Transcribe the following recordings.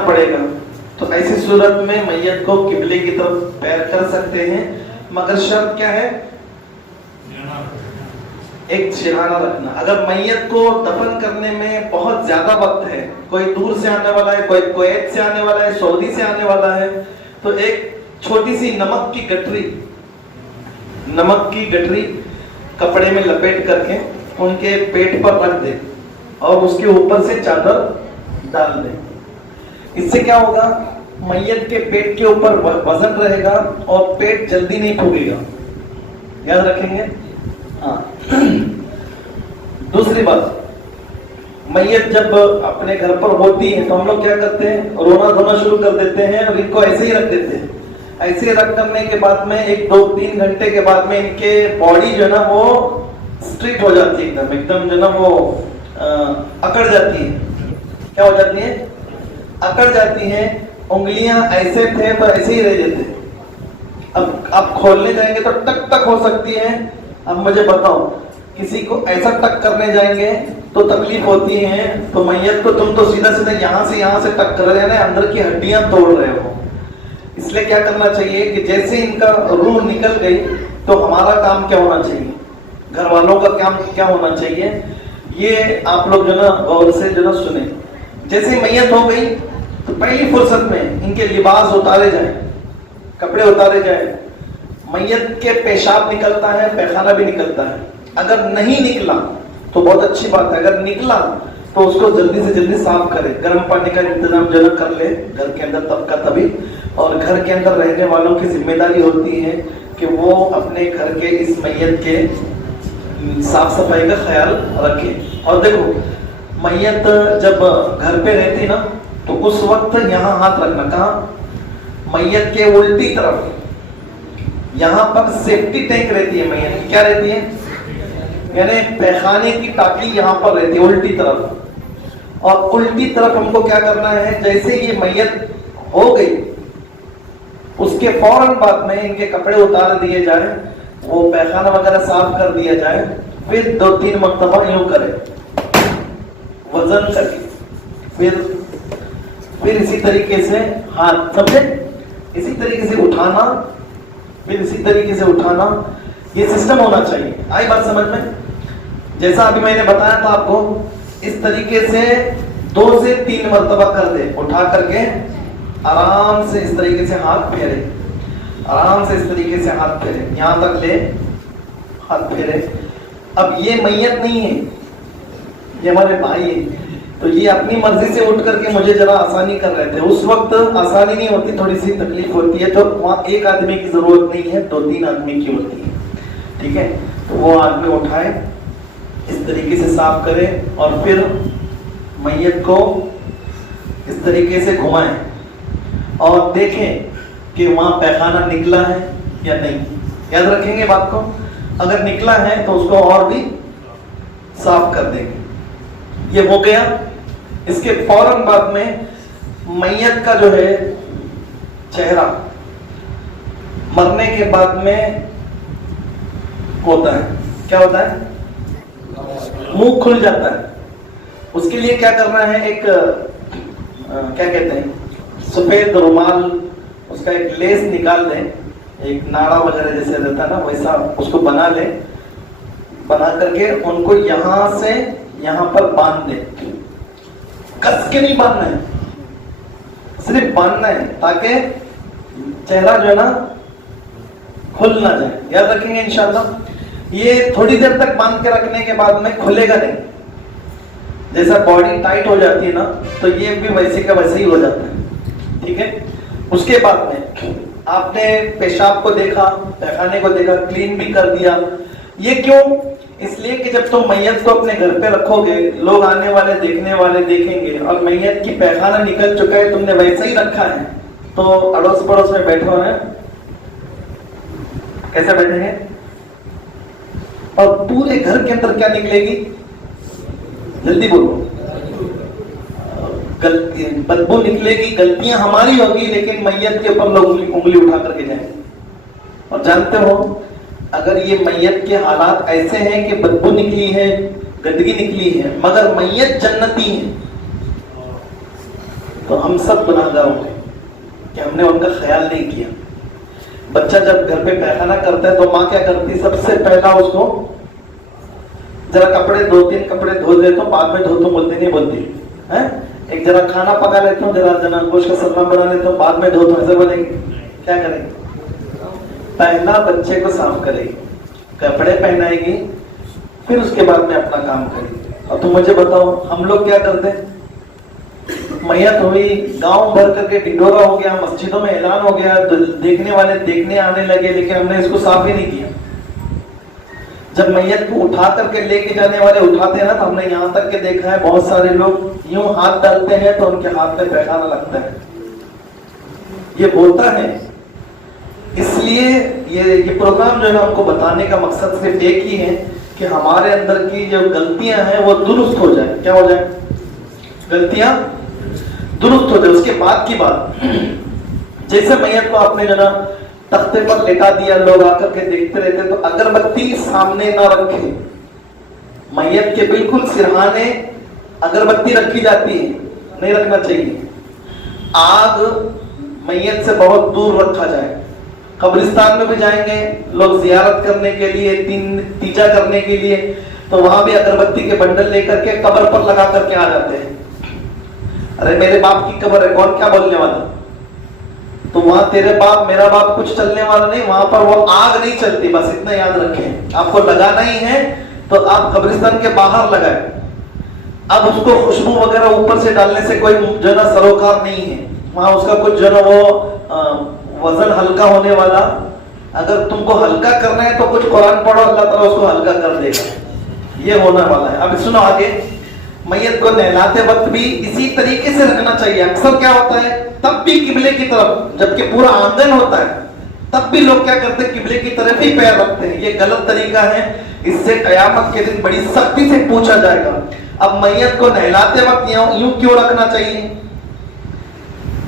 पड़ेगा। तो ऐसी सूरत में मैयत को किबले की तरफ पैर कर सकते हैं, मगर शर्त क्या है? एक सिरहाना रखना। अगर मैयत को दफन करने में बहुत ज्यादा वक्त है, कोई दूर से आने वाला है, कोई कुवैत से आने वाला है, सऊदी से आने वाला है, तो एक छोटी सी नमक की गठरी कपड़े में लपेट करके उनके पेट पर रख दे और उसके ऊपर से चादर डाल दे। इससे क्या होगा? मैयत के पेट के ऊपर वजन रहेगा और पेट जल्दी नहीं फूलेगा। याद रखेंगे। हाँ। दूसरी बात, मैयत जब अपने घर पर होती है तो हम लोग क्या करते हैं? रोना धोना शुरू कर देते हैं और इनको ऐसे ही रख देते हैं। ऐसे रख करने के बाद में 1-2-3 घंटे के बाद में इनके बॉडी जो है ना वो स्ट्रिक्ट हो जाती है, एकदम जो है ना वो अकड़ जाती है। क्या हो जाती है? अकड़ जाती है। उंगलियां ऐसे थे तो ऐसे ही रह जाते। अब आप खोलने जाएंगे तो टक टक हो सकती है। अब मुझे बताओ, किसी को ऐसा टक करने जाएंगे तो तकलीफ होती है, तो मैयत को तुम तो सीधा सीधा यहाँ से टक कर रहे हैं, अंदर की हड्डियां तोड़ रहे हो। इसलिए क्या करना चाहिए कि जैसे इनका रूह निकल गई तो हमारा काम क्या होना चाहिए, घर वालों का काम क्या होना चाहिए, ये आप लोग जो ना गौर से जो ना सुने। जैसे मैयत हो गई तो पहली फुर्सत में इनके लिबास उतारे जाए, कपड़े उतारे जाए। मैयत के पेशाब निकलता है, पैखाना भी निकलता है। अगर नहीं निकला तो बहुत अच्छी बात है, अगर निकला तो उसको जल्दी से जल्दी साफ करे। गर्म पानी का इंतजाम जो कर ले घर के अंदर तब का तभी। और घर के अंदर रहने वालों की जिम्मेदारी होती है कि वो अपने घर के इस मैयत के साफ सफाई का ख्याल रखें। और देखो, मैयत जब घर पे रहती ना तो उस वक्त यहाँ हाथ रखना। कहाँ? मैयत के उल्टी तरफ। यहाँ पर सेफ्टी टैंक रहती है मैयत की। क्या रहती है? यानी पैखाने की टाकी यहाँ पर रहती है उल्टी तरफ। और उल्टी तरफ हमको क्या करना है, जैसे ये मैयत हो गई उसके फौरन बाद में इनके कपड़े उतार दिए जाए, वो पैखाना वगैरह साफ कर दिया जाए, फिर 2-3 मरतबा यूं करे वजन करके, फिर इसी तरीके से हाथ, समझे? इसी तरीके से उठाना, फिर इसी तरीके से उठाना, ये सिस्टम होना चाहिए। आई बात समझ में? जैसा अभी मैंने बताया था आपको, इस तरीके से 2 से 3 मरतबा कर दे, उठा करके आराम से इस तरीके से हाथ फेरे, आराम से इस तरीके से हाथ फेरे, यहां तक ले हाथ फेरे। अब ये मैयत नहीं है, ये हमारे भाई है, तो ये अपनी मर्जी से उठ करके मुझे जरा आसानी कर रहे थे। उस वक्त आसानी नहीं होती, थोड़ी सी तकलीफ होती है, तो वहां एक आदमी की जरूरत नहीं है, 2-3 आदमी की होती है। ठीक है? तो वो आदमी उठाए, इस तरीके से साफ करे और फिर मैयत को इस तरीके से घुमाएं और देखें कि वहां पैखाना निकला है या नहीं। याद रखेंगे बात को। अगर निकला है तो उसको और भी साफ कर देंगे। ये हो गया। इसके फौरन बाद में मैयत का जो है चेहरा मरने के बाद में होता है, क्या होता है? मुंह खुल जाता है। उसके लिए क्या करना है, एक क्या कहते हैं, सफेद रुमाल, उसका एक लेस निकाल दें, एक नाड़ा वगैरह जैसे रहता है ना वैसा उसको बना ले, बना करके उनको यहां से यहां पर बांध दे। कस के नहीं बांधना है, सिर्फ बांधना है ताकि चेहरा जो है ना खुल ना जाए। याद रखेंगे इंशाल्लाह। ये थोड़ी देर तक बांध के रखने के बाद में खुलेगा नहीं। जैसा बॉडी टाइट हो जाती है ना तो ये भी वैसे का वैसे ही हो जाता है। ठीक है? उसके बाद में आपने पेशाब को देखा, पैखाने को देखा, क्लीन भी कर दिया। ये क्यों? इसलिए कि जब तुम मैयत को अपने घर पे रखोगे, लोग आने वाले देखने वाले देखेंगे और मैयत की पैखाना निकल चुका है, तुमने वैसे ही रखा है, तो अड़ोस पड़ोस में बैठे हो, कैसे बैठेंगे? और पूरे घर के अंदर क्या निकलेगी? जल्दी बोलो। बदबू निकलेगी, गलतियां हमारी होगी, लेकिन मैयत के ऊपर लोग उंगली उठा करके जाएंगे। और जानते हो, अगर ये मैयत के हालात ऐसे हैं कि बदबू निकली है, गंदगी निकली है, मगर मैयत जन्नती है, तो हम सब गुनाहगार होंगे कि हमने उनका ख्याल नहीं किया। बच्चा जब घर पे पैखाना करता है तो माँ क्या करती है, सबसे पहला उसको जरा कपड़े 2-3 कपड़े धो देता हूँ, बाद में धो तो बोलती नहीं बोलती है। एक जरा खाना पका लेता हूँ, जरा गोश्त का सलमान बना लेता हूँ, बाद में धो तो ऐसे बोलेंगे। क्या करेंगे, पहला बच्चे को साफ करेगी, कपड़े पहनाएगी, फिर उसके बाद में अपना काम करेगी। और तुम मुझे बताओ हम लोग क्या करते हैं, मैयत हुई, गांव भर करके ढिंडोरा हो गया, मस्जिदों में ऐलान हो गया, देखने वाले देखने आने लगे, लेकिन हमने इसको साफ ही नहीं किया। जब मैयत को उठा करके लेके जाने वाले उठाते हैं ना, तो हमने यहाँ तक के देखा है बहुत सारे लोग यूं हाथ डालते हैं तो उनके हाथ में पैखाना लगता है। ये होता है। इसलिए ये प्रोग्राम जो है आपको बताने का मकसद सिर्फ एक ही है कि हमारे अंदर की जो गलतियां हैं वो दुरुस्त हो जाए। क्या हो जाए, गलतियां दुरुस्त हो जाए। उसके बाद की बात, जैसे मैयत को आपने जो ना तख्ते पर लेटा दिया, लोग आकर के देखते रहते, तो अगरबत्ती सामने ना रखे, मैयत के बिल्कुल सिरहाने अगरबत्ती रखी जाती है, नहीं रखना चाहिए। आग मैयत से बहुत दूर रखा जाए। कब्रिस्तान में भी जाएंगे लोग जियारत करने के लिए, तीजा करने के लिए, तो वहां भी अगरबत्ती के बंडल लेकर के कब्र पर लगा करके आ जाते हैं। अरे मेरे बाप की कब्र है, कौन क्या बोलने वाला, तो वहां तेरे बाप मेरा बाप कुछ चलने वाला नहीं, वहां पर वो आग नहीं चलती, बस इतना याद रखें। आपको लगाना ही है तो आप कब्रिस्तान के बाहर लगाए। अब उसको खुशबू वगैरह ऊपर से डालने से कोई जो ना सरोकार नहीं है, वहां उसका कुछ जो ना वो वजन हल्का होने वाला, अगर तुमको हल्का करना है तो कुछ कुरान पढ़ो, अल्लाह ताला उसको हल्का कर देगा। ये होने वाला है। अब सुनो आगे, मैयत को नहलाते वक्त भी इसी तरीके से रखना चाहिए। अक्सर क्या होता है, तब भी किबले की तरफ, जबकि पूरा आंगन होता है, तब भी लोग क्या करते हैं, किबले की तरफ ही पैर रखते हैं। ये गलत तरीका है, इससे कयामत के दिन बड़ी सख्ती से पूछा जाएगा। अब मैयत को नहलाते वक्त यूं क्यों रखना चाहिए,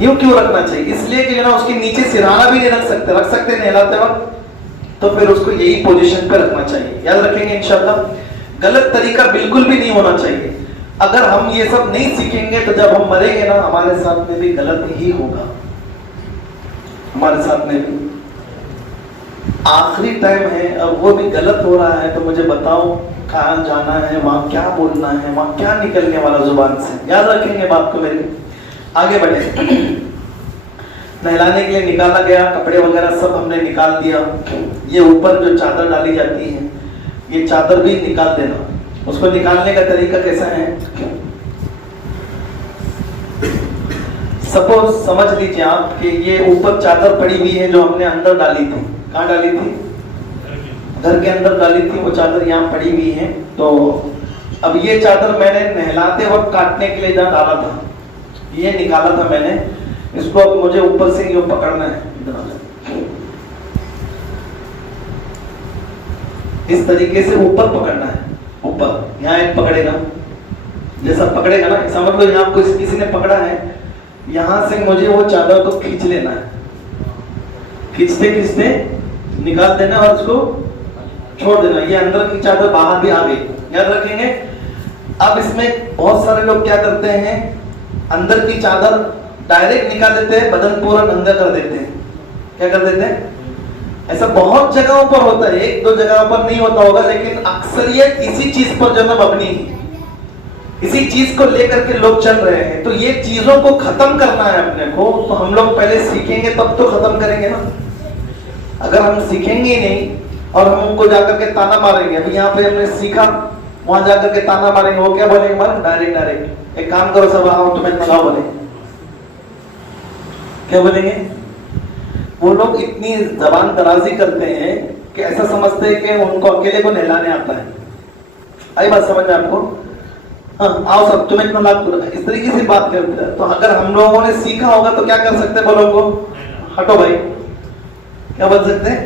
यूं क्यों रखना चाहिए, इसलिए कि ना उसके नीचे सिरहाना भी नहीं रख सकते नहलाते वक्त, तो फिर उसको यही पोजीशन पे रखना चाहिए। याद रखेंगे इंशाल्लाह। गलत तरीका बिल्कुल भी नहीं होना चाहिए। अगर हम ये सब नहीं सीखेंगे तो जब हम मरेंगे ना, हमारे साथ में भी गलत ही होगा, हमारे साथ में भी। आखिरी टाइम है, अब वो भी गलत हो रहा है, तो मुझे बताओ कहाँ जाना है, वहां क्या बोलना है, वहां क्या निकलने वाला जुबान से। याद रखेंगे बात को मेरी। आगे बढ़े। नहलाने के लिए निकाला गया, कपड़े वगैरह सब हमने निकाल दिया। ये ऊपर जो चादर डाली जाती है, ये चादर भी निकाल देना। उसको निकालने का तरीका कैसा है, सपोज समझ लीजिए आप कि ये ऊपर चादर पड़ी हुई है जो हमने अंदर डाली थी। कहाँ डाली थी, घर के अंदर डाली थी, वो चादर यहाँ पड़ी हुई है। तो अब ये चादर मैंने नहलाते वक्त काटने के लिए जहाँ डाला था, ये निकाला था मैंने, इसको अब मुझे ऊपर से यूं पकड़ना है, इस तरीके से ऊपर पकड़ना है। ऊपर यहाँ एक पकड़ेगा, जैसा पकड़ेगा ना, समझ लो यहाँ को किसी ने पकड़ा है, यहां से मुझे वो चादर को खींच लेना है, खींचते खींचते निकाल देना और उसको छोड़ देना। ये अंदर की चादर बाहर भी आ गई, याद रखेंगे। अब इसमें बहुत सारे लोग क्या करते हैं, अंदर की चादर डायरेक्ट निकाल देते हैं, बदन पूरा नंगा कर देते हैं। क्या कर देते हैं, ऐसा बहुत जगहों पर होता है, एक दो जगहों पर नहीं होता होगा, लेकिन अक्सरियत इसी चीज पर जो है मबनी है, इसी चीज को लेकर के लोग चल रहे हैं। तो ये चीजों को खत्म करना है अपने को, तो हम लोग पहले सीखेंगे तब तो खत्म करेंगे ना। अगर हम सीखेंगे ही नहीं और हम उनको जाकर के ताना मारेंगे, अभी यहाँ पे हमने सीखा, वहां जाकर के ताना मारेंगे, वो क्या बोलेंगे, मारे डायरेक्ट एक काम करो सब आओ तुम्हें तलाओ, बोले क्या बोलेंगे। वो लोग इतनी जबान दराजी करते हैं कि ऐसा समझते हैं कि उनको अकेले को नहलाने आता है। आई बात समझ में आपको, हाँ आओ सब तुम्हें इतना लाभ, इस तरीके से बात करते हैं। तो अगर हम लोगों ने सीखा होगा तो क्या कर सकते हैं, बोलो उनको हटो भाई, क्या बोल सकते हैं,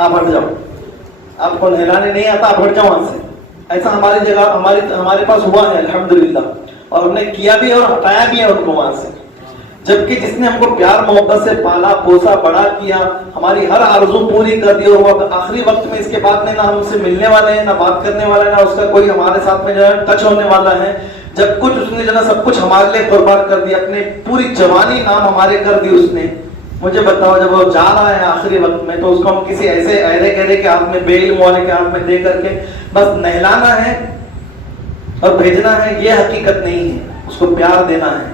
आप हट जाओ, आपको नहलाने नहीं आता, आप हट जाओ वहां से। ऐसा हमारी जगह हमारे पास हुआ है अल्हम्दुलिल्लाह, और हमने किया भी और हटाया भी है उनको वहां से। जबकि जिसने हमको प्यार मोहब्बत से पाला पोसा बड़ा किया, हमारी हर आरज़ू पूरी कर दी, और वो आखिरी वक्त में इसके बाद में ना हमसे मिलने वाले हैं, ना बात करने वाले हैं, ना उसका कोई हमारे साथ में जो है टच होने वाला है, जब कुछ उसने जो ना सब कुछ हमारे लिए कुर्बान कर दिया, अपने पूरी जवानी नाम हमारे कर दी उसने। मुझे बताओ जब वो जा रहा है आखिरी वक्त में, तो उसको हम किसी ऐसे अहरे गहरे के हाथ में, बेइल्म वाले के हाथ में दे करके बस नहलाना है और भेजना है, ये हकीकत नहीं है। उसको प्यार देना है।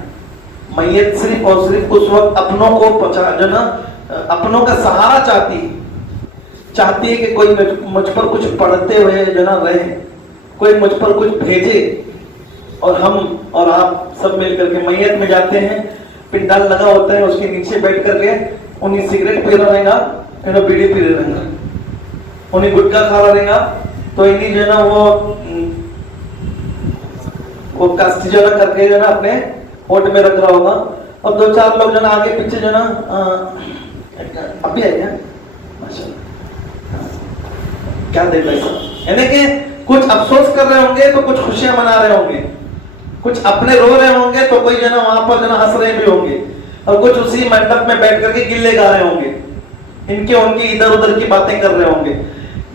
मैयत सिर्फ और सिर्फ उस वक्त अपनों को पहुंचा जो ना अपनों का सहारा चाहती है कि कोई मुझ पर कुछ पढ़ते हुए जो ना रहे, कोई मुझ पर कुछ भेजे। और हम और आप सब मिलकर के मैयत में जाते हैं, पिंडाल लगा होता है, उसके नीचे बैठ करके उन्हीं सिगरेट पी रहा रहेगा, इन्हें बीड़ी पी रहा रहेगा, उन्हीं गुटखा खा रहा रहेगा, तो इन्हीं जो ना वो कास्ती जो ना करके जो ना अपने होठ में रख रहा होगा। और दो चार लोग जो ना आगे पीछे जो ना अभी है क्या देख रहे हैं, यानी कि कुछ अफसोस कर रहे होंगे तो कुछ खुशियां मना रहे होंगे, कुछ अपने रो रहे होंगे तो कोई जो ना वहां पर जो ना हंस रहे भी होंगे, और कुछ उसी मंडप में बैठ करके गिल्ले गा रहे होंगे, इनके उनकी इधर उधर की बातें कर रहे होंगे।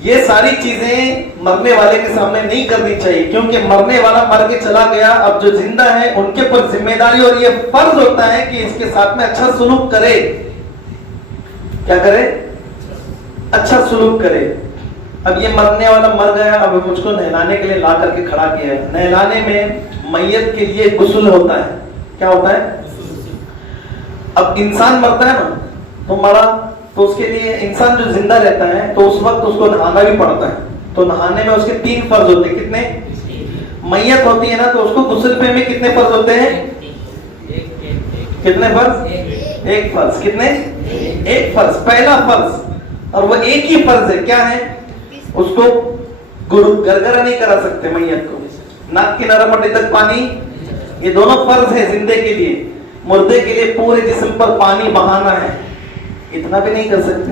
ये सारी चीजें मरने वाले के सामने नहीं करनी चाहिए, क्योंकि मरने वाला मर के चला गया। अब जो जिंदा है उनके पर जिम्मेदारी और ये फर्ज होता है कि इसके साथ में अच्छा सुलूक करे। क्या करे? अच्छा सुलूक करे। अब ये मरने वाला मर गया, अब मुझको नहलाने के लिए ला करके खड़ा किया है। नहलाने में मैयत के लिए गुस्ल होता है। क्या होता है? अब इंसान मरता है ना, तो मरा, तो उसके लिए इंसान जो जिंदा रहता है तो उस वक्त उसको नहाना भी पड़ता है। तो नहाने में उसके 3 फर्ज होते हैं। कितने? मैयत होती है ना, तो उसको गुस्ल पे में कितने फर्ज होते हैं? कितने फर्ज? 1 फर्ज। कितने? 1 फर्ज, पहला फर्ज। और वो एक ही फर्ज है, क्या है? उसको गरगरा नहीं करा सकते मैयत को, नाक की नरमटी तक पानी, ये दोनों फर्ज है जिंदे के लिए। मुर्दे के लिए पूरे जिस्म पर पानी बहाना है, इतना भी नहीं कर सकते,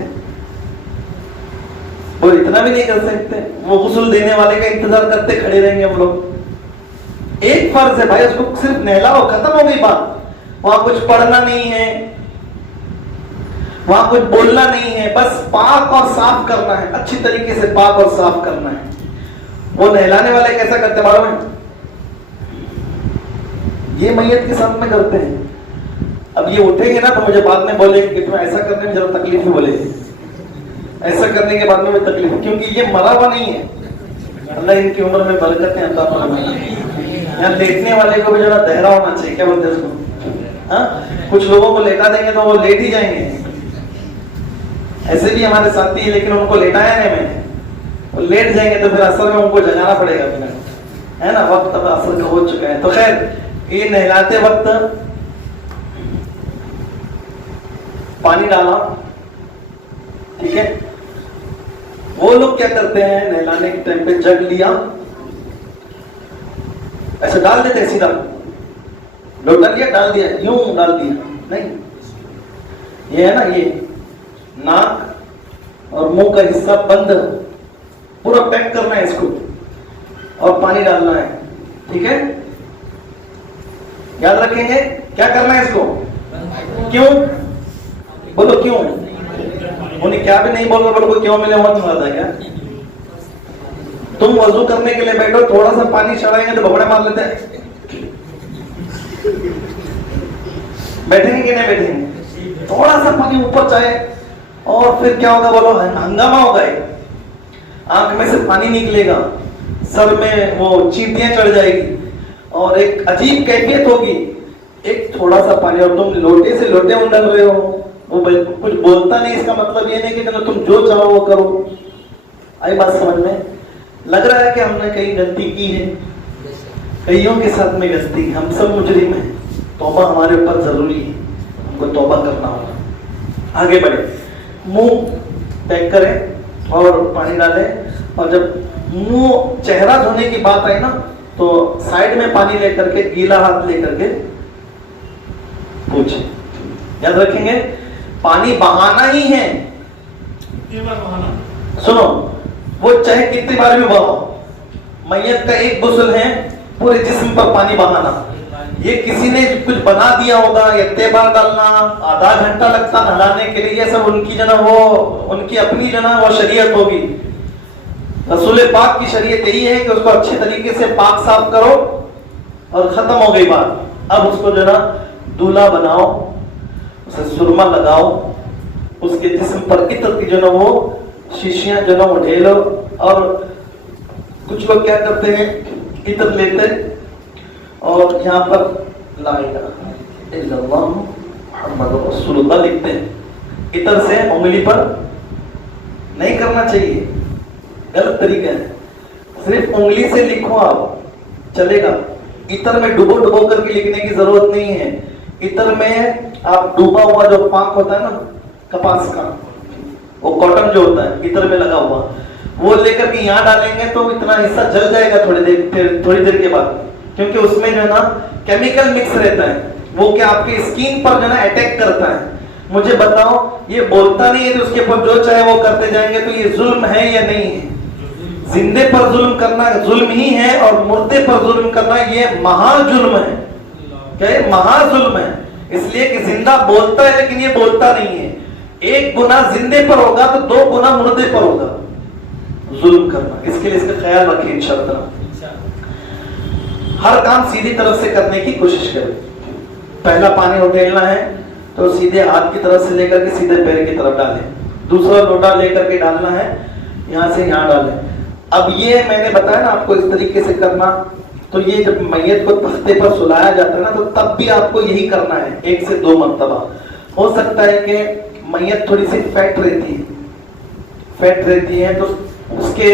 वो इतना भी नहीं कर सकते। वो गुस्ल देने वाले का इंतजार करते खड़े रहेंगे हम लोग। एक फर्ज है भाई, उसको सिर्फ नहलाओ, खत्म हो गई बात। वहां कुछ पढ़ना नहीं है, वहां कुछ बोलना नहीं है, बस पाक और साफ करना है, अच्छी तरीके से पाक और साफ करना है। वो नहलाने वाले कैसा करते मालूम है? ये मैयत के साथ में करते हैं। अब ये उठेंगे ना तो मुझे बाद में बोले कि तुम ऐसा करने में जरा तकलीफ ही, बोले ऐसा करने के बाद में तकलीफ, क्योंकि ये मरा हुआ नहीं है। अल्लाह इनकी उम्र में बरकतें अता फरमाए। यहाँ लेटने वाले को भी जरा दहरा होना चाहिए, क्या बोलते हैं उसको? हाँ, कुछ लोगों को लेटा देंगे तो वो लेट ही जाएंगे। ऐसे भी हमारे साथी है, लेकिन उनको लेटाया नहीं मैंने, वो लेट जाएंगे तो फिर असल में उनको जगाना पड़ेगा, है ना। वक्त अब असल का हो चुका है। तो खैर, ये नहलाते वक्त पानी डाला, ठीक है। वो लोग क्या करते हैं, नहलाने के टाइम पे जग लिया, ऐसा डाल देते हैं सीधा, लोटा लिया डाल दिया, यूं डाल दिया नहीं। ये है ना, ये नाक और मुंह का हिस्सा बंद, पूरा पैक करना है इसको और पानी डालना है, ठीक है। याद रखेंगे क्या करना है इसको। क्यों बोलो, क्यों? उन्हें क्या भी नहीं बोल रहा, बोलो क्यों मिले मत मारता क्या? तुम वजू करने के लिए बैठो, थोड़ा सा पानी चढ़ाएंगे तो भगोड़े मार लेते हैं। बैठेंगे कि नहीं बैठेंगे? थोड़ा सा पानी ऊपर जाए और फिर क्या होगा बोलो, हंगामा होगा। आंख में से पानी निकलेगा, सर में वो चींटियां चढ़ जाएगी और एक अजीब कैफियत होगी। एक थोड़ा सा पानी और तुम लोटे से लोटे उंडल रहे हो, वो कुछ बोलता नहीं, इसका मतलब ये नहीं कि तुम जो चाहो वो करो। आई बात समझ में? लग रहा है कि हमने कहीं गलती की है, कईयों के साथ में गलती, हम सब मुजरिम हैं। तौबा हमारे ऊपर जरूरी है, हमको तौबा करना होगा। आगे बढ़े, मुंह पैक करें और पानी डालें, और जब मुंह चेहरा धोने की बात आई ना, तो साइड में पानी लेकर के, गीला हाथ लेकर के पूछे। याद रखेंगे, पानी बहाना ही है। सुनो, वो चाहे कितनी बार भी बहाओ, मैयत का एक गुस्ल है, पूरे जिस्म पर पानी बहाना। ये किसी ने कुछ बना दिया होगा, इतने बार डालना, आधा घंटा लगता नहलाने के लिए, ये सब उनकी जना वो उनकी अपनी जना वो शरीयत होगी। रसूल पाक की शरीयत यही है कि उसको अच्छे तरीके से पाक साफ करो और खत्म हो गई बात। अब उसको जो ना दूल्हा बनाओ, उसे सुरमा लगाओ, उसके जिस्म पर इत्र की जो ना वो शीशियां जो ना वो ढेलो। और कुछ लोग क्या करते हैं, इत्र लेते और यहाँ पर ला इलाहा इल्लल्लाह मुहम्मद रसूलुल्लाह लिखते हैं। इत्र से उंगली पर नहीं करना चाहिए, गलत तरीका है। सिर्फ उंगली से लिखो आप, चलेगा। इत्र में डुबो डुबो करके लिखने की जरूरत नहीं है। इत्र में आप डूबा हुआ जो पाक होता है ना कपास का, वो कॉटन जो होता है इत्र में लगा हुआ, वो लेकर के यहाँ डालेंगे तो इतना हिस्सा जल जाएगा थोड़ी देर के बाद, क्योंकि उसमें जो है ना केमिकल मिक्स रहता है, वो क्या आपकी स्किन पर जो है ना अटैक करता है। मुझे बताओ, ये बोलता नहीं है तो उसके ऊपर जो चाहे वो करते जाएंगे, तो ये जुल्म है या नहीं है? जिंदे पर जुल्म करना जुल्म ही है, और मुर्दे पर जुल्म करना ये महाजुल्म है। क्या है? महाजुल्म है। इसलिए कि जिंदा बोलता है लेकिन ये बोलता नहीं है। एक गुना जिंदे पर होगा तो 2 गुना मुर्दे पर होगा जुल्म करना। इसके लिए इसका ख्याल रखें इंशाअल्लाह। हर काम सीधी तरफ से करने की कोशिश करें। पहला पानी उठेलना है तो सीधे हाथ की तरफ से लेकर के सीधे पैर की तरफ डालें। दूसरा लोटा लेकर के डालना है, यहाँ से यहाँ डालें। अब ये मैंने बताया ना आपको इस तरीके से करना। तो ये जब मैयत को तख्ते पर सुलाया जाता है ना, तो तब भी आपको यही करना है 1 से 2 मरतबा। हो सकता है कि मैयत थोड़ी सी फैट रहती है तो उसके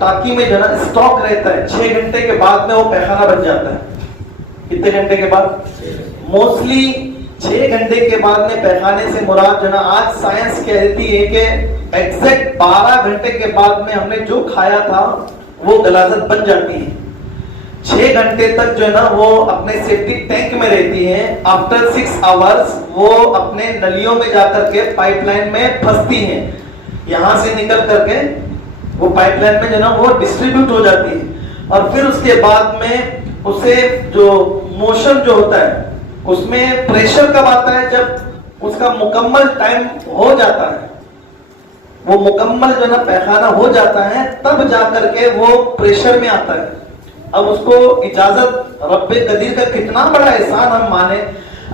टाकी में जो ना स्टॉक रहता है, 6 घंटे के बाद में वो पैखाना बन जाता है। कितने घंटे के बाद? मोस्टली 6 घंटे के बाद में पैखाने से मुराद जो ना, आज साइंस कहती है कि एग्जैक्ट 12 घंटे के बाद में हमने जो खाया था वो गलाजत बन जाती है। 6 घंटे तक जो है ना वो अपने सेफ्टी टैंक में रहती है। आफ्टर 6 आवर्स वो अपने नलियों में जाकर के पाइपलाइन में फंसती है। यहां से निकल करके वो पाइपलाइन में जो ना वो डिस्ट्रीब्यूट हो जाती है। और फिर उसके बाद में उसे जो मोशन जो होता है उसमें प्रेशर कब आता है? जब उसका मुकम्मल टाइम हो जाता है, वो मुकम्मल जो ना पैखाना हो जाता है, तब जाकर के वो प्रेशर में आता है। अब उसको इजाजत, रब्बे कदीर का कितना बड़ा एहसान हम माने।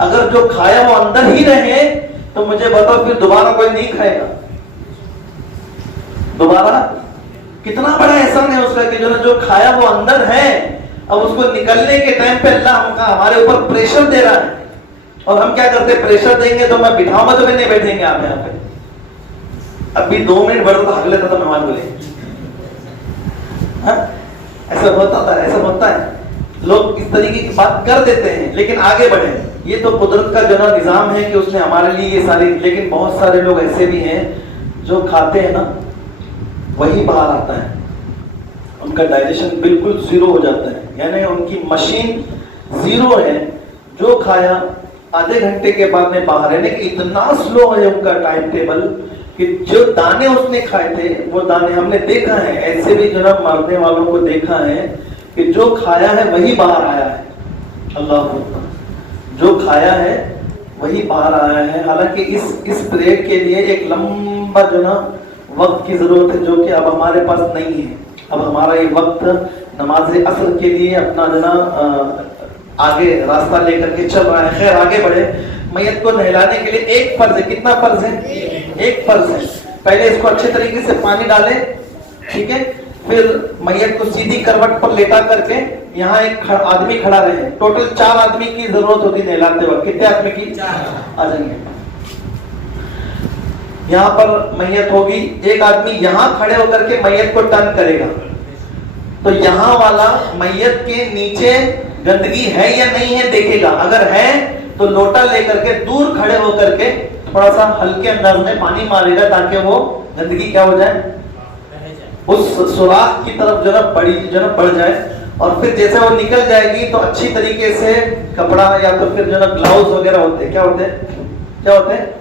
अगर जो खाया वो अंदर ही रहे तो मुझे बताओ फिर दोबारा कोई नहीं खाएगा। दोबारा कितना बड़ा एहसान है उसका कि जो खाया वो अंदर है। अब उसको निकलने के टाइम पे अल्लाह हमारे ऊपर प्रेशर दे रहा है, और हम क्या करते? प्रेशर देंगे तो मैं बिठाऊंगा तो नहीं बैठेंगे आप यहाँ पे। अभी 2 मिनट बढ़ तो भाग लेता था मेहमान बोले। ऐसा होता है। लोग इस तरीके की बात कर देते हैं लेकिन आगे बढ़े। ये तो कुदरत का जो ना निजाम है कि उसने हमारे लिए ये सारी। लेकिन बहुत सारे लोग ऐसे भी हैं जो खाते हैं ना वही बाहर आता है, उनका डाइजेशन बिल्कुल जीरो हो जाता है, यानी उनकी मशीन जीरो है। जो खाया आधे घंटे के बाद में बाहर है, लेकिन इतना स्लो है उनका टाइम टेबल कि जो दाने उसने खाए थे वो दाने हमने देखा है। ऐसे भी जो ना मरने वालों को देखा है कि जो खाया है वही बाहर आया है। अल्लाह अकबर, जो खाया है वही बाहर आया है। हालांकि इस पीरियड के लिए एक लंबा जो ना वक्त की जरूरत है, जो कि अब हमारे पास नहीं है। अब हमारा ये वक्त नमाज असर के लिए अपना जो ना आगे रास्ता लेकर के चल रहा है। खैर आगे बढ़े। मैयत को नहलाने के लिए एक फर्ज है। कितना फर्ज है? एक फर्ज है। पहले इसको अच्छे तरीके से पानी डाले, ठीक है। फिर मैयत को सीधी करवट पर लेटा करके यहाँ एक आदमी खड़ा रहे। टोटल 4 आदमी की जरूरत होती है नहलाते वक्त। कितने आदमी की? 4। आ जाएंगे। यहाँ पर मैयत होगी, एक आदमी यहाँ खड़े होकर के मैयत को टर्न करेगा, तो यहाँ वाला मैयत के नीचे गंदगी है या नहीं है देखेगा। अगर है तो लोटा लेकर के दूर खड़े होकर के थोड़ा सा हल्के अंदाज में पानी मारेगा ताकि वो गंदगी क्या हो जाए, उस सुराख की तरफ जो ना बढ़ जाए। और फिर जैसे वो निकल जाएगी तो अच्छी तरीके से कपड़ा या तो फिर जो ना ग्लाउज वगैरह होते हैं, क्या होते हैं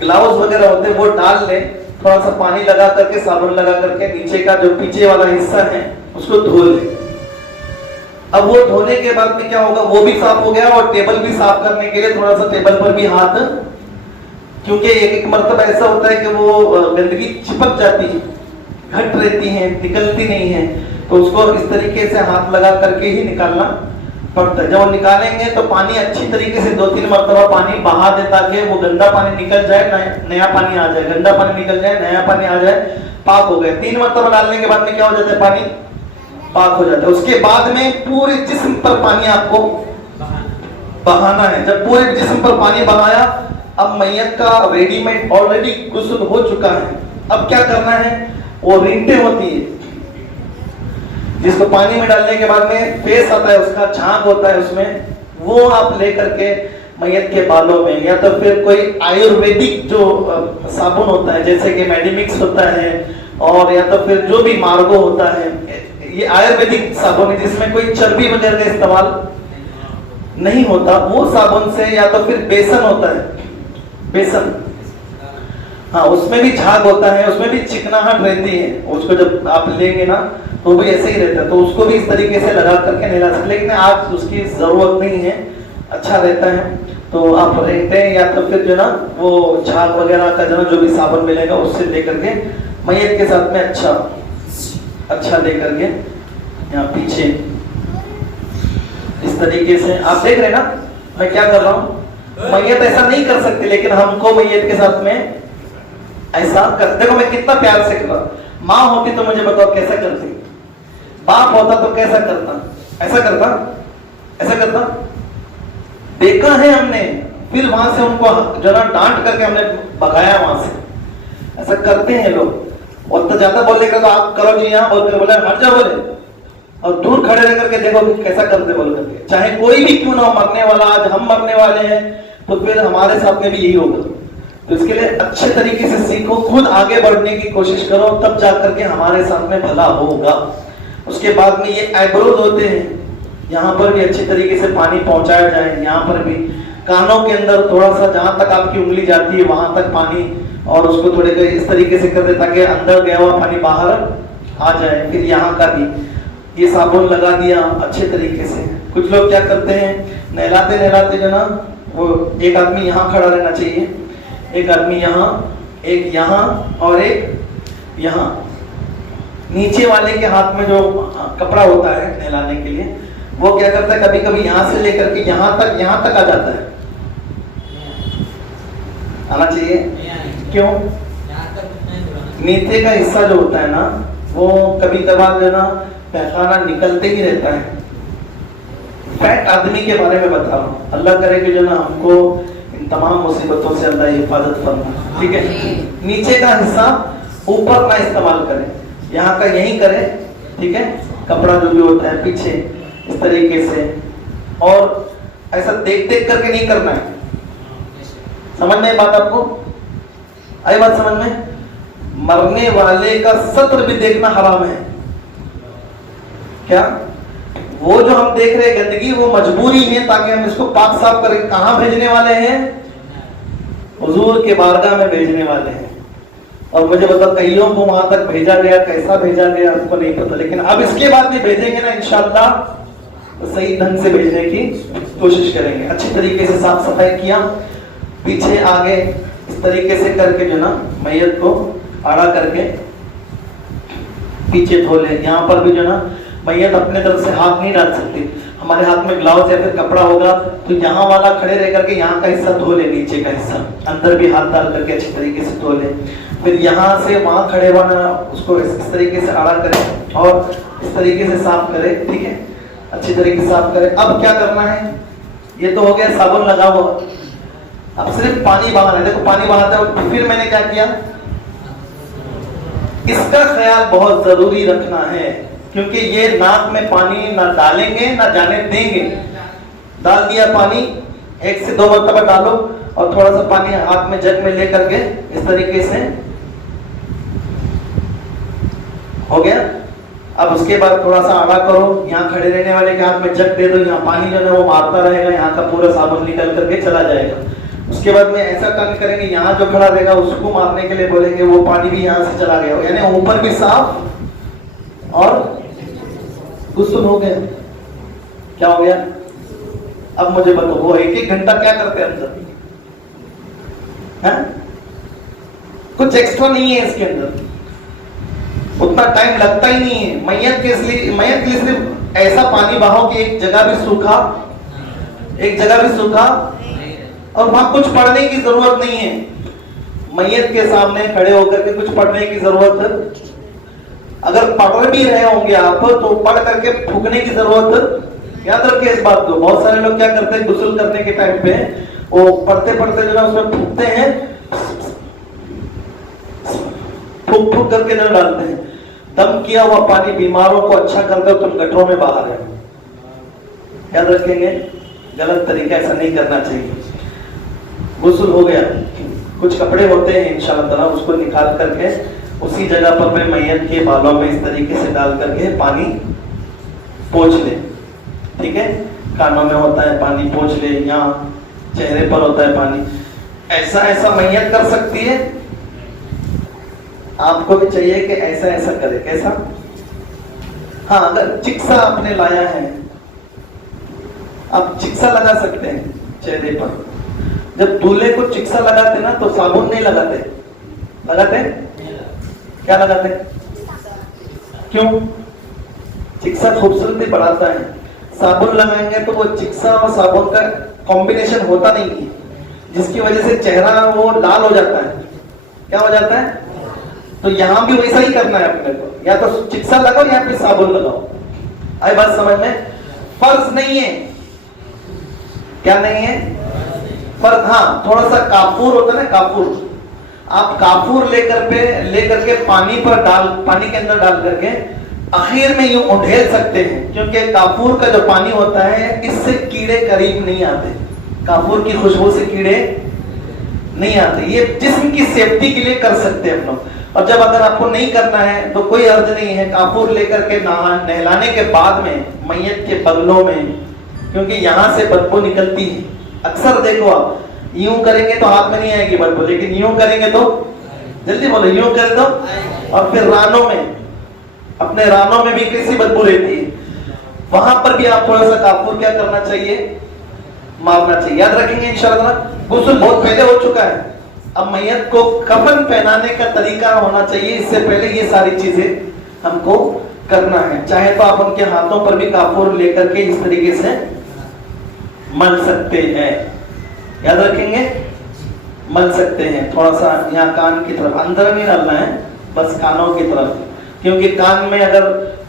ग्लाउज वगैरह होते हैं, वो डाल ले। थोड़ा सा पानी लगा करके, साबुन लगा करके नीचे का जो पीछे वाला हिस्सा है उसको धो ले। अब वो धोने के बाद में क्या होगा, वो भी साफ हो गया। और टेबल भी साफ करने के लिए थोड़ा सा टेबल पर भी हाथ, क्योंकि एक मर्तबा ऐसा होता है कि वो गंदगी चिपक जाती है, घट रहती है, निकलती नहीं है, तो उसको इस तरीके से हाथ लगा करके ही निकालना पड़ता है। जब वो निकालेंगे तो पानी अच्छी तरीके से 2-3 मरतबा पानी बहा दे ताकि वो गंदा पानी निकल जाए, नया पानी आ जाए, गंदा पानी निकल जाए, नया पानी आ जाए, पाक हो गए। 3 मरतबा डालने के बाद में क्या हो जाता है, पानी पाक हो जाता है। उसके बाद में पूरे जिस्म पर पानी आपको बहाना है। जब पूरे जिस्म पर पानी बहाया, अब मैयत का रेडीमेड ऑलरेडी गुस्ल हो चुका है। अब क्या करना है, वो रिंटे होती है जिसको पानी में डालने के बाद में फेस आता है, उसका झाग होता है उसमें, वो आप लेकर के मैयत के बालों में, या तो फिर कोई आयुर्वेदिक जो साबुन होता है जैसे कि मेडिमिक्स होता है, और या तो फिर जो भी मार्गो होता है, ये आयुर्वेदिक साबुन है जिसमें कोई चर्बी वगैरह का इस्तेमाल नहीं होता, वो साबुन से, या तो फिर बेसन होता है, बेसन, हाँ उसमें भी झाग होता है, उसमें भी चिकनाहट रहती है, उसको जब आप लेंगे ना तो भी ऐसे ही रहता है, तो उसको भी इस तरीके से लगा करके नहीं ला सकते। लेकिन आज उसकी जरूरत नहीं है, अच्छा रहता है, तो आप रहते हैं, या तो फिर जो ना वो झाग वगैरह का जो भी साबुन मिलेगा उससे लेकर के मैयत के साथ में अच्छा लेकर के यहाँ पीछे इस तरीके से आप देख रहे हैं ना मैं क्या कर रहा हूँ। मैयत ऐसा नहीं कर सकती, लेकिन हमको मैयत के साथ में ऐसा कर, देखो मैं कितना प्यार से कर रहा हूं। माँ होती तो मुझे बताओ कैसा करती, बाप होता तो कैसा करता, ऐसा करता, देखा है हमने, फिर वहां से उनको जरा डांट करके हमने भगाया वहां से। ऐसा करते हैं लोग, और तो ज्यादा बोलने का तो आप करो जी यहाँ बोल कर बोले हट जाओ बोले, और दूर खड़े रह करके देखो कैसा करते बोल करके, चाहे कोई भी क्यों ना मरने वाला, आज हम मरने वाले हैं तो फिर हमारे साथ में भी यही होगा। तो इसके लिए अच्छे तरीके से सीखो, खुद आगे बढ़ने की कोशिश करो, तब जाकर के हमारे साथ में भला होगा। उसके बाद में ये आईब्रोज होते हैं, यहाँ पर भी अच्छी तरीके से पानी पहुंचाया जाए, यहाँ पर भी कानों के अंदर थोड़ा सा जहां तक आपकी उंगली जाती है वहां तक पानी, और उसको थोड़े इस तरीके से कर दे ताकि अंदर गया हुआ पानी बाहर आ जाए। फिर यहाँ का भी ये साबुन लगा दिया अच्छे तरीके से। कुछ लोग क्या करते हैं, नहलाते नहलाते जो ना वो एक आदमी यहाँ खड़ा रहना चाहिए, एक आदमी यहाँ, एक यहाँ और एक यहाँ। नीचे वाले के हाथ में जो कपड़ा होता है नहलाने के लिए, वो क्या करता है, कभी कभी यहाँ से लेकर के यहाँ तक आ जाता है। आना चाहिए, क्यों? नीचे का हिस्सा जो होता है ना, वो कभी कभार जो ना पैखाना निकलते ही रहता है। फैट आदमी के बारे में बता रहा हूँ, अल्लाह करे कि जो ना हमको इन तमाम मुसीबतों से अल्लाह हिफाजत फरमाए, ठीक है। नीचे का हिस्सा ऊपर ना इस्तेमाल करें, यहाँ का यही करें, ठीक है। कपड़ा जो भी होता है पीछे इस तरीके से, और ऐसा देख देख करके नहीं करना है। समझ में बात आपको आई? बात समझ में? मरने वाले का सत्र भी देखना हराम है क्या? वो जो हम देख रहे गंदगी वो मजबूरी है ताकि हम इसको पाक साफ करें। कहां भेजने वाले हैं? हुजूर के बारगाह में भेजने वाले हैं। और मुझे बताओ कईयों को वहां तक भेजा गया, कैसा भेजा गया हमको नहीं पता, लेकिन अब इसके बाद भी भेजेंगे ना इंशाअल्लाह, तो सही ढंग से भेजने की कोशिश करेंगे। अच्छी तरीके से साफ सफाई किया, पीछे आगे इस तरीके से करके जो ना मैयत को आड़ा करके पीछे धो ले। यहाँ पर भी जो ना मैयत अपने तरफ से हाथ नहीं डाल सकती, हमारे हाथ में ग्लव्स या फिर कपड़ा होगा तो यहाँ वाला खड़े रह करके यहाँ का हिस्सा धो ले, नीचे का हिस्सा अंदर भी हाथ डाल करके अच्छी तरीके से धो ले। फिर यहाँ से वहां खड़े होना, उसको इस तरीके से आड़ा करें और इस तरीके से साफ करें, ठीक है, अच्छी तरीके से साफ करें। अब क्या करना है, ये तो हो गया साबुन लगा हुआ, अब सिर्फ पानी बहाना है। देखो पानी बहाता है, फिर मैंने क्या किया, इसका ख्याल बहुत जरूरी रखना है, क्योंकि ये नाक में पानी ना डालेंगे ना जाने देंगे। डाल दिया पानी, 1 से 2 मरतबा डालो और थोड़ा सा पानी हाथ में जग में लेकर के इस तरीके से हो गया। अब उसके बाद थोड़ा सा आड़ा करो, यहाँ खड़े रहने वाले के हाथ में जग दे दो, यहाँ पानी जो है वो मारता रहेगा, यहाँ का पूरा साबुन निकल करके चला जाएगा। उसके बाद में ऐसा काम करेंगे, यहाँ जो खड़ा रहेगा उसको मारने के लिए बोलेंगे, वो पानी भी यहाँ से चला गया, यानी ऊपर भी साफ और गुस्ल हो गया। क्या हो गया? अब मुझे बताओ, वो 1-1 घंटा क्या करते हैं अंदर? कुछ एक्स्ट्रा नहीं है इसके अंदर, उतना टाइम लगता ही नहीं है। मैयत के लिए सिर्फ ऐसा पानी बहाओ कि एक जगह भी सूखा, एक जगह भी सूखा, और वहां कुछ पढ़ने की जरूरत नहीं है। मैयत के सामने खड़े होकर के कुछ पढ़ने की जरूरत, अगर पढ़ भी रहे होंगे आप तो पढ़ करके फूकने की जरूरत, याद रखिए इस बात को। बहुत सारे लोग क्या करते हैं, गुस्ल करने के टाइम पे वो पढ़ते पढ़ते जो है उसमें फूकते हैं, फूक फूक करके जो डालते हैं। दम किया हुआ पानी बीमारों को अच्छा करता है, तुम गटरों में बाहर है, याद रखेंगे। गलत तरीका ऐसा नहीं करना चाहिए। गुस्ल हो गया, कुछ कपड़े होते हैं इंशाअल्लाह ताला, उसको निकाल करके उसी जगह पर मैं मैयत के बालों में इस तरीके से डाल करके पानी पोंछ ले, ठीक है। कानों में होता है पानी पोंछ ले, यहाँ चेहरे पर होता है पानी। ऐसा ऐसा मैयत कर सकती है, आपको भी चाहिए कि ऐसा ऐसा करे। कैसा? हाँ, अगर चिक्सा आपने लाया है, आप चिक्सा लगा सकते हैं चेहरे पर। जब दूल्हे को चिक्सा लगाते ना तो साबुन नहीं लगाते, लगाते क्या लगाते? क्यों? चिक्सा खूबसूरती बढ़ाता है। साबुन लगाएंगे तो वो चिक्सा और साबुन का कॉम्बिनेशन होता नहीं है, जिसकी वजह से चेहरा वो लाल हो जाता है। क्या हो जाता है? तो यहां भी वैसा ही करना है अपने को, या तो चिक्सा लगाओ या फिर साबुन लगाओ। आई बात समझ में? फर्ज नहीं है, क्या नहीं है? फर्ज। हाँ, थोड़ा सा काफूर होता है ना, काफूर। आप काफूर लेकर के पानी के अंदर डाल करके आखिर में यूं उंडेल सकते हैं, क्योंकि काफूर का जो पानी होता है इससे कीड़े करीब नहीं आते। काफूर की खुशबू से कीड़े नहीं आते। ये जिस्म की सेफ्टी के लिए कर सकते हैं हम लोग। और जब अगर आपको नहीं करना है तो कोई अर्ज नहीं है, काफूर लेकर के नहलाने के बाद में मैयत के बगलों में, क्योंकि यहां से बदबू निकलती है। अक्सर देखो आप यूं करेंगे तो हाथ में नहीं आएगी बदबू, लेकिन यूं करेंगे तो, जल्दी बोलो, यूं करें तो, और फिर रानों में, अपने रानों में भी कैसी बदबू रहती है, वहां पर भी आप थोड़ा सा काफूर क्या करना चाहिए, मारना चाहिए। याद रखेंगे इंशाअल्लाह। गुस्ल बहुत पहले हो चुका है, अब मैयत को कफन पहनाने का तरीका होना चाहिए, इससे पहले ये सारी चीजें हमको करना है। चाहे तो आप उनके हाथों पर भी काफूर लेकर के इस तरीके से मल सकते हैं, याद रखेंगे, मल सकते हैं। थोड़ा सा यहाँ कान की तरफ, अंदर नहीं डालना है, बस कानों की तरफ, क्योंकि कान में अगर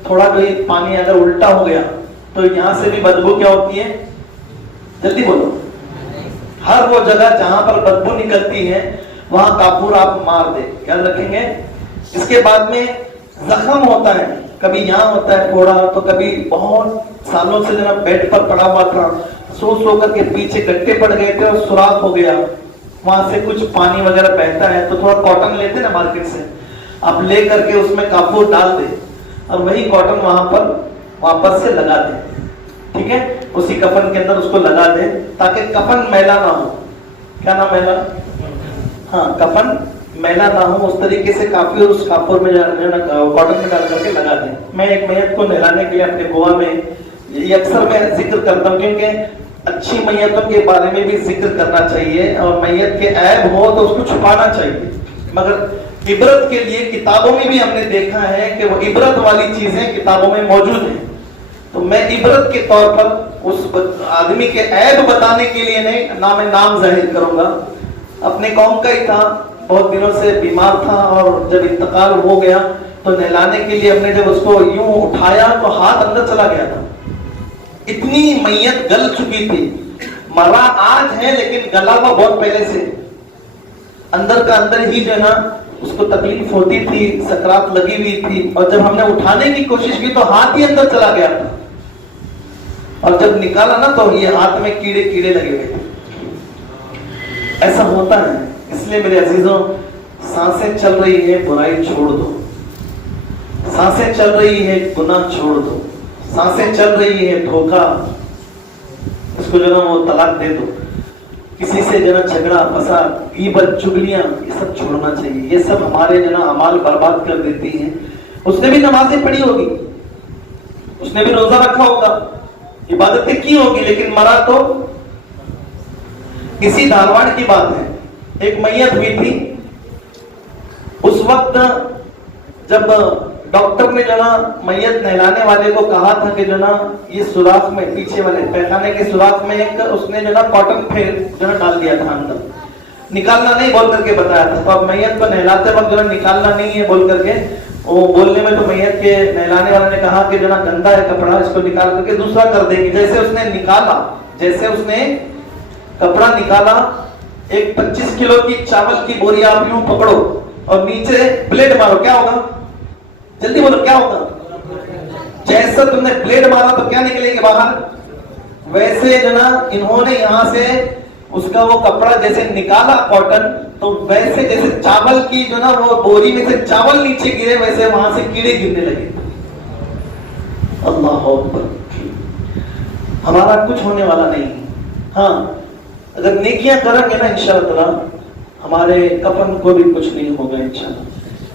थोड़ा भी पानी अगर उल्टा हो गया तो यहाँ से भी बदबू क्या होती है, जल्दी बोलो। हर वो जगह जहां पर बदबू निकलती है वहां काफूर आप मार दे, याद रखेंगे। इसके बाद में जख्म होता है, कभी यहाँ होता है फोड़ा, तो कभी बहुत सालों से जब बेड पर पड़ा हुआ था, सो करके पीछे गट्टे पड़ गए थे और सुराख हो गया, वहां से कुछ पानी वगैरह बहता है, तो थोड़ा कॉटन लेते ना मार्केट से, आप ले करके उसमें काफूर डाल दे और वही कॉटन वहां पर वापस से लगा दे, ठीक है। उसी कफन के अंदर उसको लगा दे ताकि कफन मैला ना हो। क्या ना मैला? हाँ, कफन मैला ना हो, उस तरीके से काफी उस काफूर में कॉटन में डाल करके लगा दे। मैं एक मैयत को नहलाने के लिए अपने गोवा में, ये अक्सर मैं जिक्र करता हूँ, क्योंकि अच्छी मैयतों के बारे में भी जिक्र करना चाहिए, और मैयत के ऐब हो तो उसको छुपाना चाहिए, मगर इबरत के लिए किताबों में भी हमने देखा है कि वो इबरत वाली चीजें किताबों में मौजूद है। तो मैं इबरत के तौर पर उस आदमी के ऐब बताने के लिए नहीं, ना मैं नाम जाहिर करूंगा, अपने कौम का ही था, बहुत दिनों से बीमार था, और जब इंतकाल हो गया तो नहलाने के लिए हमने जब उसको यूं उठाया तो हाथ अंदर चला गया था। इतनी मैयत गल चुकी थी, मरा आज है लेकिन गला हुआ बहुत पहले से, अंदर का अंदर ही जो है ना उसको तकलीफ होती थी, सकरात लगी हुई थी, और जब हमने उठाने की कोशिश की तो हाथ ही अंदर चला गया था, और जब निकाला ना तो ये हाथ में कीड़े कीड़े लगे हुए थे। ऐसा होता है, इसलिए मेरे अजीजों, सांसें चल रही है बुराई छोड़ दो, सांसें चल रही है गुनाह छोड़ दो, सांसें चल रही है धोखा, इसको जो ना वो तलाक दे दो, किसी से जो ना झगड़ा फसाद गीबत चुगलियां, ये सब छोड़ना चाहिए। ये सब हमारे जो ना अमाल बर्बाद कर देती हैं। उसने भी नमाजें पढ़ी होगी, उसने भी रोजा रखा होगा, इबादतें की होगी, लेकिन मरा तो। इसी धारवाड़ की बात है, एक मैयत हुई थी, उस वक्त जब डॉक्टर ने जो ना मैयत नहलाने वाले को कहा था कि जो ना ये सुराख में, पीछे वाले पैखाने के सुराख में एक उसने जो ना कॉटन फेर जो ना डाल दिया था अंदर, निकालना नहीं बोल करके बताया था। तो अब मैयत को नहलाते वक्त जो ना निकालना नहीं है बोल करके वो बोलने में तो मैयत के नहलाने वाले ने कहा कि जो ना गंदा है कपड़ा, इसको निकाल करके दूसरा कर देंगे। जैसे उसने निकाला, जैसे उसने कपड़ा निकाला, एक 25 किलो की चावल की बोरी आप यूं पकड़ो और नीचे ब्लेड मारो, क्या होगा? जल्दी बोलो क्या होगा? जैसा तुमने ब्लेड मारा तो क्या निकलेगी बाहर, वैसे जो ना इन्होंने यहां से उसका वो कपड़ा जैसे निकाला कॉटन, तो वैसे जैसे चावल की जो ना वो बोरी में से चावल नीचे गिरे, वैसे वहां से कीड़े गिरने लगे। अल्लाह अकबर। हमारा कुछ होने वाला नहीं। हाँ, अगर नेकियां करेंगे ना इंशाअल्लाह हमारे कफन को भी कुछ नहीं होगा इंशाअल्लाह।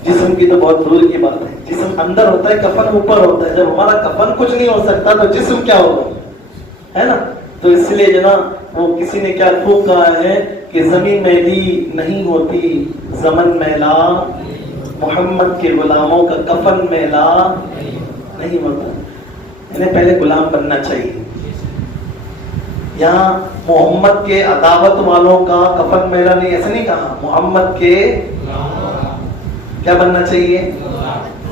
जिस्म की तो बहुत दूर की बात है, जिस्म अंदर होता है, कफन ऊपर होता है। जब हमारा कफन कुछ नहीं हो सकता तो जिस्म क्या होगा, है ना? तो इसलिए जो ना वो किसी ने क्या खूब कहा है कि जमीन मैली नहीं होती, जमन मैला, मोहम्मद के गुलामों का कफन मैला नहीं होता। इन्हें पहले गुलाम बनना चाहिए। यहाँ मोहम्मद के अदावत वालों का कफन मैला नहीं, ऐसा नहीं कहा। मोहम्मद के क्या बनना चाहिए?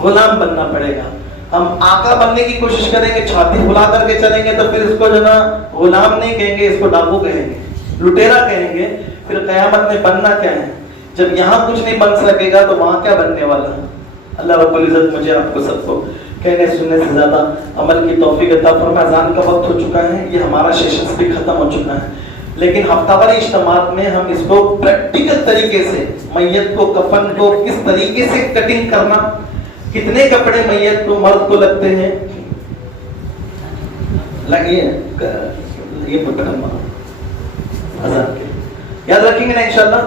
गुलाम बनना पड़ेगा। हम आका बनने की कोशिश करेंगे, छाती फुला करके चलेंगे तो फिर इसको जो ना गुलाम नहीं कहेंगे, इसको डाकू कहेंगे, लुटेरा कहेंगे। फिर कयामत में बनना क्या है? जब यहाँ कुछ नहीं बन सकेगा तो वहां क्या बनने वाला? अल्लाह रब्बुल इज्जत मुझे आपको सबको कहने सुनने से ज्यादा अमल की तौफीक अता फरमाए। अज़ान का वक्त हो चुका है, ये हमारा सेशन भी खत्म हो चुका है, लेकिन हफ्तावारी इज्तिमात में हम इसको प्रैक्टिकल तरीके से मैयत को, कफन को किस तरीके से कटिंग करना, कितने कपड़े मैयत को, मर्द को लगते हैं, लगिए ये याद रखेंगे ना इंशाल्लाह।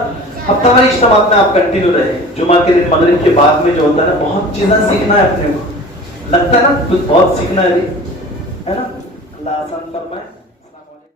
हफ्तावारी इज्तिमात में आप कंटिन्यू रहे। जुमा के दिन मगरिब के बाद में जो होता है ना, बहुत चीजें सीखना है अपने को, लगता है ना कुछ बहुत सीखना है ना। अल्लाह आसान फरमाए।